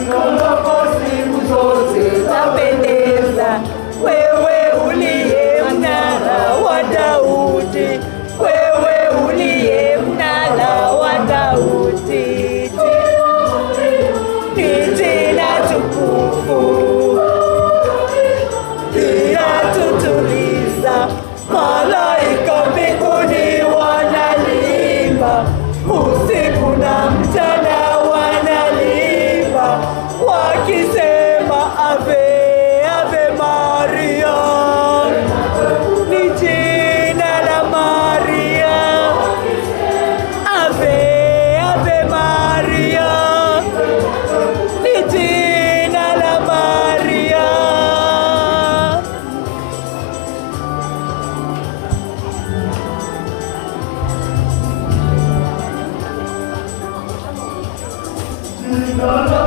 siku zote zapendeza. Wewe uliye mnara wa Daudi, wewe uliye mnara wa Daudi, ni jina tukufu linatutuliza. Malaika mbinguni wanalimba, usiku na mchana wanalimba, wakisema Ave, Ave Maria. Ni jina la Maria. Ave, Ave Maria. Ni jina la Maria. Jina la